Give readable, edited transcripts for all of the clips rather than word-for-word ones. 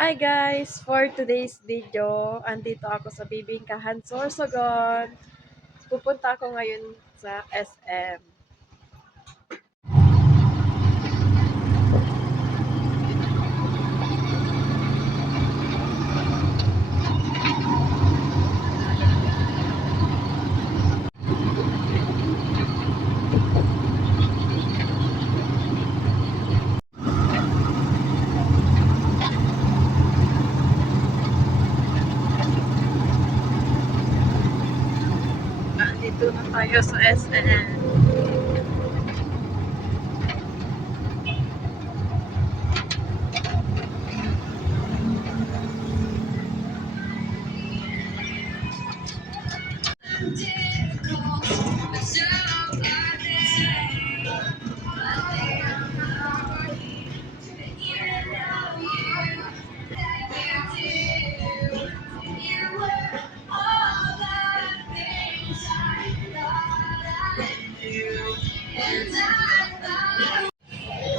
Hi guys! For today's video, andito ako sa Bibingkahan, Sorsogon. Pupunta ako ngayon sa SM. Andito na tayo sa SM.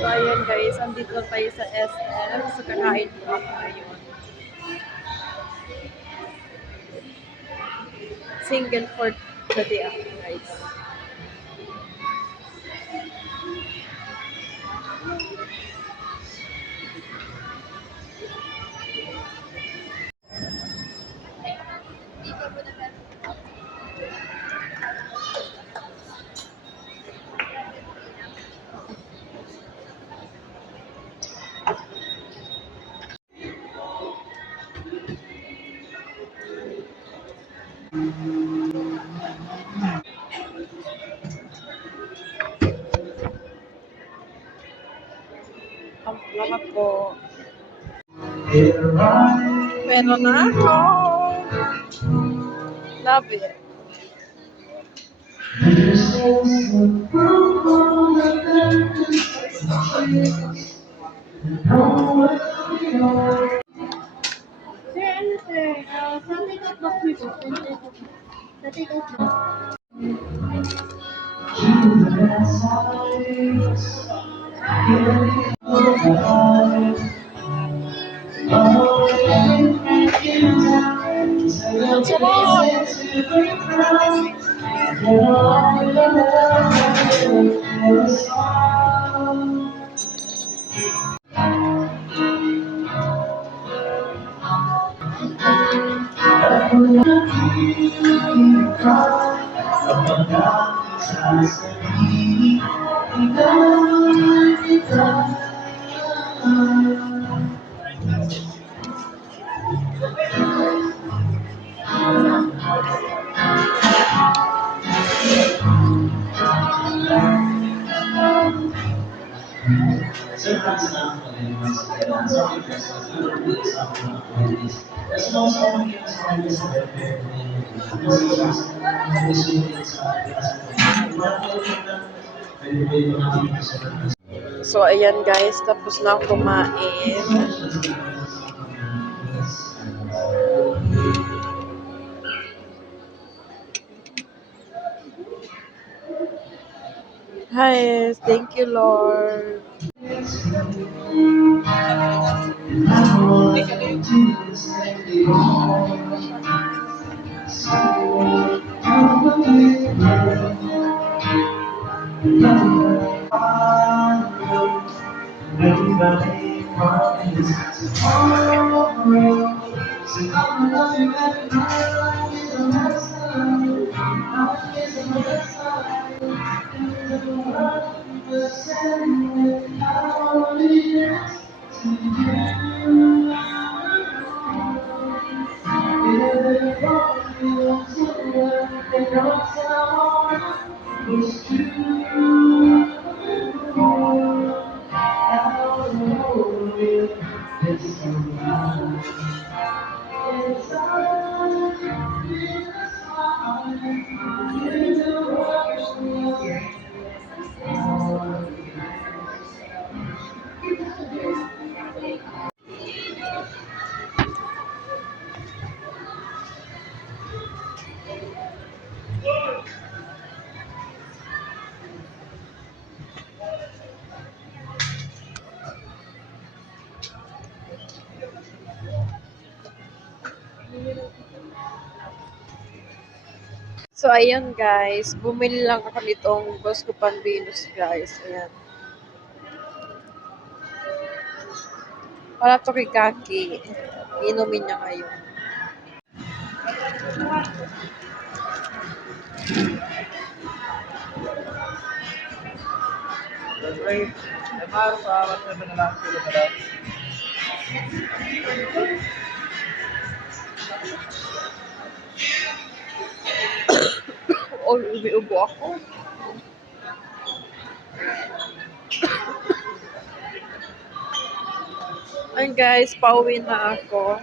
So ayan guys, andito na tayo sa SM. So kakain po ako ngayon. Single for the day ako guys. Ang lahat po. Pero na ako. Love it. Sir, ano sir? Sa take-out box niyo po. Sa take-out box. So ayan guys, tapos na ako kumain. Hi, thank you Lord. So, ayun guys, bumili lang ako nitong Buscopan Venus guys. Ayan. Para to kay Kaki. Inumin niya ngayon. Right. MR sa WhatsApp na lang kilo na lang. Oh, ubo ako. Ayun guys, pauwi na ako.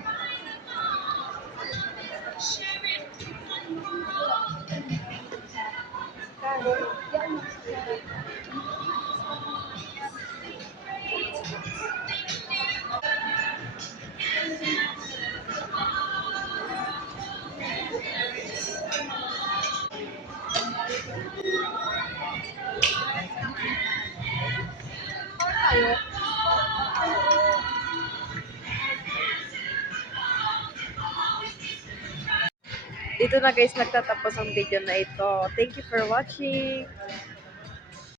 Dito na guys nagtatapos ang video na ito. Thank you for watching.